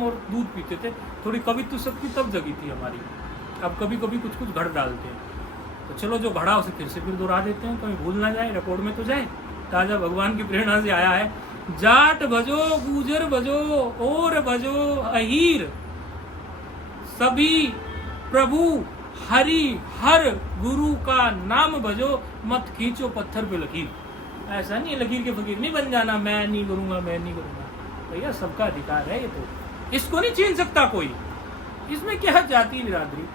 और दूध पीते थे, थोड़ी कवित्व शक्ति तब जगी थी हमारी। अब कभी कभी कुछ कुछ घड़ डालते हैं, तो चलो जो घड़ा उसे फिर से फिर दोहरा देते हैं, कहीं भूल ना जाए, रिकॉर्ड में तो जाए। ताजा भगवान की प्रेरणा से आया है, जाट भजो गुजर भजो और भजो अहीर, सभी प्रभु हरि हर गुरु का नाम भजो, मत खींचो पत्थर पे लकीर। ऐसा नहीं है लकीर के फकीर नहीं बन जाना, मैं नहीं करूंगा मैं नहीं करूंगा। भैया सबका अधिकार है, ये तो इसको नहीं छीन सकता कोई, इसमें क्या जाति बिरादरी।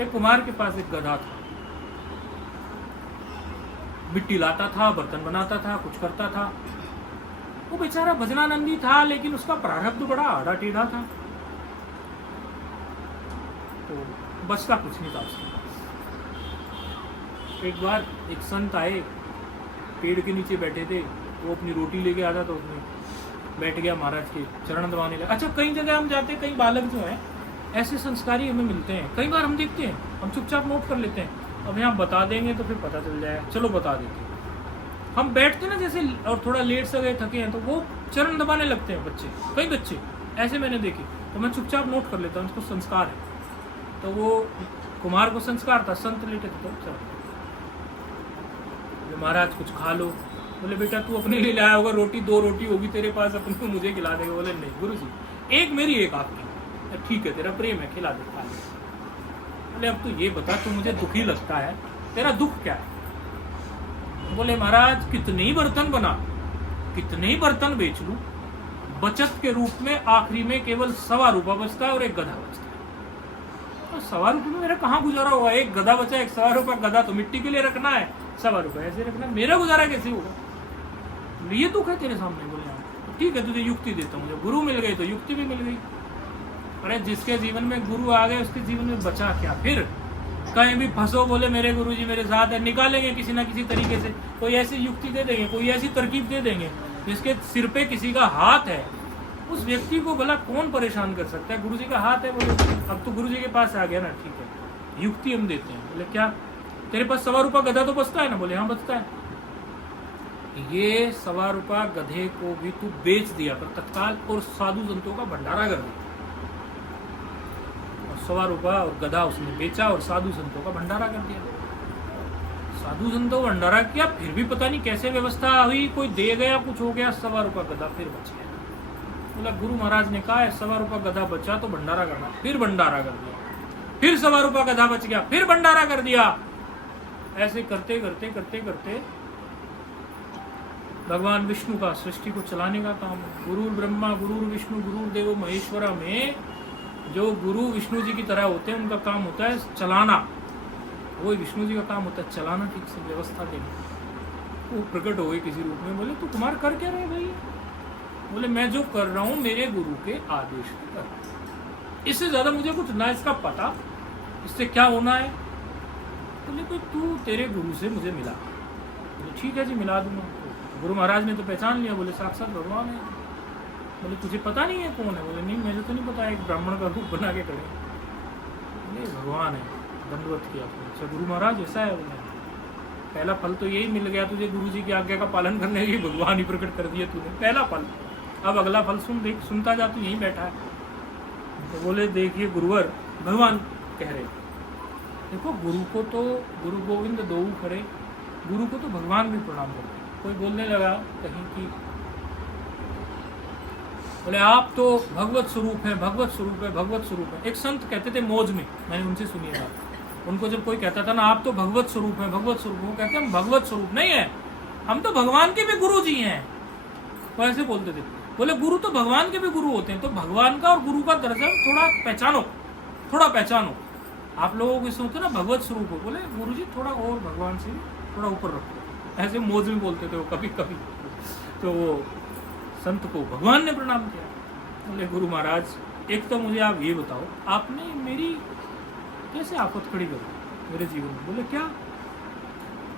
एक कुमार के पास एक गधा था, मिट्टी लाता था, बर्तन बनाता था, कुछ करता था। वो बेचारा भजनानंदी था, लेकिन उसका प्रारब्ध बड़ा आड़ा टेढ़ा था, तो बचता कुछ नहीं था उसके पास। एक बार एक संत आए, पेड़ के नीचे बैठे थे, वो अपनी रोटी लेके आता, तो उसने बैठ गया महाराज के चरण दबाने लगा। अच्छा, कई जगह हम जाते हैं, कई बालक जो हैं ऐसे संस्कारी हमें मिलते हैं, कई बार हम देखते हैं, हम चुपचाप नोट कर लेते हैं, अब यहाँ बता देंगे तो फिर पता चल जाएगा, चलो बता देते हैं। हम बैठते ना जैसे, और थोड़ा लेट से गए थके हैं, तो वो चरण दबाने लगते हैं बच्चे, कई बच्चे ऐसे मैंने देखे, तो मैं चुपचाप नोट कर लेता हूँ, उसको संस्कार है। तो वो कुमार को संस्कार था, संत लेटे थे, तो चलो महाराज कुछ खा लो। बोले बेटा तू अपने लिए लाया होगा रोटी, 2 रोटी होगी तेरे पास, अपन को मुझे खिला देगा। बोले नहीं गुरुजी, एक मेरी एक आपकी। ठीक है तेरा प्रेम है, खिला दे, खा ले। बोले अब तू ये बता, तू मुझे दुखी लगता है, तेरा दुख क्या है? बोले महाराज कितने ही बर्तन बना, कितने ही बर्तन बेच लूं, बचत के रूप में आखिरी में केवल 1.25 रुपया बचता है और एक गधा बचता है। तो 1.25 रुपये में मेरा कहाँ गुजारा होगा? एक गधा बचा, एक 1.25 रुपया, गधा तो मिट्टी के लिए रखना है, 1.25 रुपये ऐसे रखना, मेरा गुजारा कैसे होगा? ये दुख है तेरे सामने। बोले तो ठीक है तुझे युक्ति देता हूँ, जब गुरु मिल गई तो युक्ति भी मिल गई। अरे जिसके जीवन में गुरु आ गए उसके जीवन में बचा क्या फिर? कहीं भी फंसो, बोले मेरे गुरुजी मेरे साथ है, निकालेंगे किसी ना किसी तरीके से, कोई ऐसी युक्ति दे देंगे, कोई ऐसी तरकीब दे देंगे, जिसके सिर पे किसी का हाथ है, उस व्यक्ति को भला कौन परेशान कर सकता है? गुरुजी का हाथ है, बोले अब तो गुरुजी के पास आ गया ना, ठीक है युक्ति हम देते हैं। बोले क्या तेरे पास 1.25 रुपया गधा तो बचता है ना? बोले हाँ बचता है। ये 1.25 रुपया गधे को भी तू बेच दिया कर तत्काल, और साधु संतों का भंडारा कर दिया। 1.25 रुपया और गधा उसने बेचा और साधु संतों का भंडारा कर दिया। साधु संतों का भंडारा किया, फिर भी पता नहीं कैसे व्यवस्था हुई, कोई दे गया, कुछ हो गया, 1.25 रुपया गधा फिर बच गया। बोला गुरु महाराज ने कहा है 1.25 रुपया गधा बचा तो भंडारा करना, फिर भंडारा कर दिया, फिर 1.25 रुपया गधा बच गया, फिर भंडारा कर दिया। ऐसे करते करते करते करते भगवान विष्णु का सृष्टि को चलाने का काम है। गुरु ब्रह्मा गुरु विष्णु गुरु देवो महेश्वरा में जो गुरु विष्णु जी की तरह होते हैं, उनका काम होता है चलाना, वही विष्णु जी का काम होता है चलाना, ठीक से व्यवस्था देना। वो प्रकट हो गए किसी रूप में, बोले तू कुमार कर क्या रहे भाई? बोले मैं जो कर रहा हूँ मेरे गुरु के आदेश पर, इससे ज्यादा मुझे कुछ ना इसका पता, इससे क्या होना है। बोले कोई तू तेरे गुरु से मुझे मिला। बोले ठीक है जी मिला दूंगा। गुरु महाराज ने तो पहचान लिया, बोले साक्षात भगवान है। बोले तुझे पता नहीं है कौन है? बोले नहीं मुझे तो नहीं पता, एक ब्राह्मण का रूप बना के खड़े। बोले भगवान है, दंडवत किया। अच्छा गुरु महाराज ऐसा है? बोले पहला फल तो यही मिल गया तुझे, गुरु जी की आज्ञा का पालन करने की भगवान ही प्रकट कर दिया तूने, पहला फल। अब अगला फल सुन, देख सुनता जा, तू यहीं बैठा है। तो बोले देखिए गुरुवर, भगवान कह रहे देखो गुरु को तो गुरु गोविंद दो खड़े, गुरु को तो भगवान भी प्रणाम करते। कोई बोलने लगा कहीं की, बोले आप तो भगवत स्वरूप है, भगवत स्वरूप है, भगवत स्वरूप है। एक संत कहते थे मौज में, मैंने उनसे सुनी है, उनको जब कोई कहता था ना आप तो भगवत स्वरूप है, भगवत स्वरूप, वो कहते हम भगवत स्वरूप नहीं है, हम तो भगवान के भी गुरु जी हैं। वो ऐसे बोलते थे। बोले गुरु तो भगवान के भी गुरु होते हैं, तो भगवान का और गुरु का दर्जा थोड़ा पहचानो, थोड़ा पहचानो। आप लोगों को सोचते ना भगवत स्वरूप हो, बोले गुरु जी थोड़ा और भगवान से थोड़ा ऊपर रखो, ऐसे मौज में बोलते थे वो कभी कभी। तो वो संत को भगवान ने प्रणाम किया। बोले गुरु महाराज एक तो मुझे आप ये बताओ, आपने मेरी कैसे आफत खड़ी कर मेरे जीवन में? बोले क्या?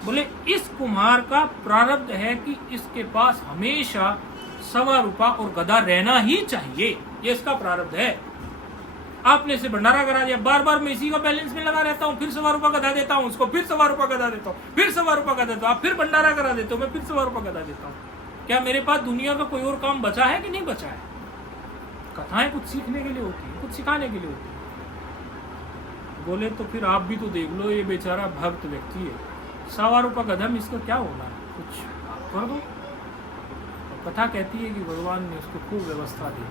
बोले इस कुम्हार का प्रारब्ध है कि इसके पास हमेशा 1.25 रुपया और गधा रहना ही चाहिए, ये इसका प्रारब्ध है। आपने इसे भंडारा करा दिया, बार बार मैं इसी का बैलेंस में लगा रहता हूँ, फिर 1.25 रुपया गधा देता हूँ उसको, फिर 1.25 रुपया गधा देता हूँ, फिर 1.25 रुपया गधा देता हूँ, फिर भंडारा करा देता हूँ, मैं फिर 1.25 रुपया गधा देता हूँ। क्या मेरे पास दुनिया का कोई और काम बचा है कि नहीं बचा है? कथाएं कुछ सीखने के लिए होती है, कुछ सिखाने के लिए होती है। बोले तो फिर आप भी तो देख लो, ये बेचारा भक्त व्यक्ति है, 100 रुपये का धर्म, इसका क्या होना है, कुछ कर दो। कथा कहती है कि भगवान ने उसको खूब व्यवस्था दी।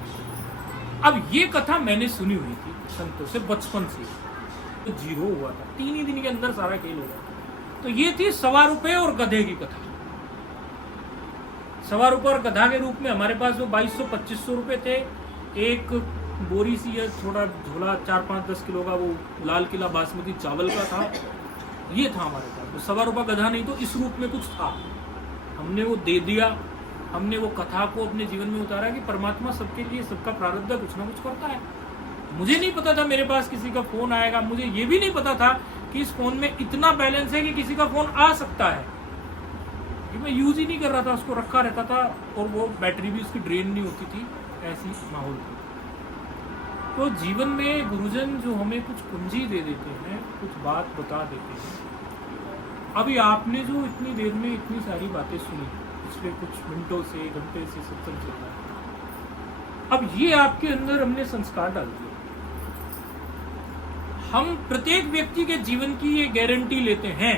अब ये कथा मैंने सुनी हुई थी संतों से बचपन से, तो 0 हुआ था, 3 ही दिन के अंदर सारा खेल हो गया। तो ये थी 100 रुपये और गधे की कथा। 100 रुपये और गधा के रूप में हमारे पास वो 2200-2500 रुपये थे। एक बोरी सी या थोड़ा झोला 4-5-10 किलो का वो लाल किला बासमती चावल का था, ये था हमारे पास। 100 रुपये गधा नहीं तो इस रूप में कुछ था, हमने वो दे दिया। हमने वो कथा को अपने जीवन में उतारा कि परमात्मा सबके लिए, सबका प्रारब्ध कुछ ना कुछ करता है। मुझे नहीं पता था मेरे पास किसी का फोन आएगा, मुझे ये भी नहीं पता था कि इस फोन में इतना बैलेंस है कि किसी का फोन आ सकता है। कि मैं यूज ही नहीं कर रहा था, उसको रखा रहता था और वो बैटरी भी उसकी ड्रेन नहीं होती थी, ऐसी माहौल थी। तो जीवन में गुरुजन जो हमें कुछ कुंजी दे देते हैं, कुछ बात बता देते हैं। अभी आपने जो इतनी देर में इतनी सारी बातें सुनी, पिछले कुछ मिनटों से, घंटे से सत्संग चल रहा है, अब ये आपके अंदर हमने संस्कार डाल दिए। हम प्रत्येक व्यक्ति के जीवन की ये गारंटी लेते हैं,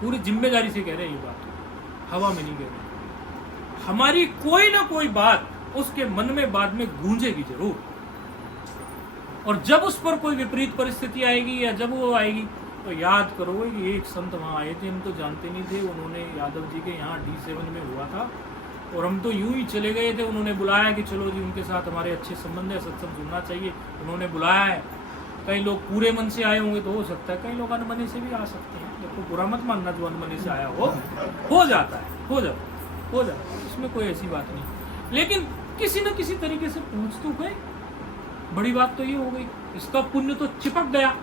पूरी जिम्मेदारी से कह रहे हैं, ये बात हवा में नहीं कह रहे। हमारी कोई ना कोई बात उसके मन में बाद में गूंजेगी जरूर, और जब उस पर कोई विपरीत परिस्थिति आएगी या जब वो आएगी तो याद करो कि एक संत वहाँ आए थे, हम तो जानते नहीं थे, उन्होंने यादव जी के यहाँ D7 में हुआ था और हम तो यूं ही चले गए थे। उन्होंने बुलाया कि चलो जी, उनके साथ हमारे अच्छे संबंध है, सत्संग सुनना चाहिए, उन्होंने बुलाया है। कई लोग पूरे मन से आए होंगे तो हो सकता है, कई लोग अनमने से भी आ सकते हैं। देखो बुरा मत मानना, जो अनमने से आया हो जाता है, इसमें कोई ऐसी बात नहीं। लेकिन किसी न किसी तरीके से पूछ तो गए, बड़ी बात तो ये हो गई, इसका पुण्य तो चिपक गया।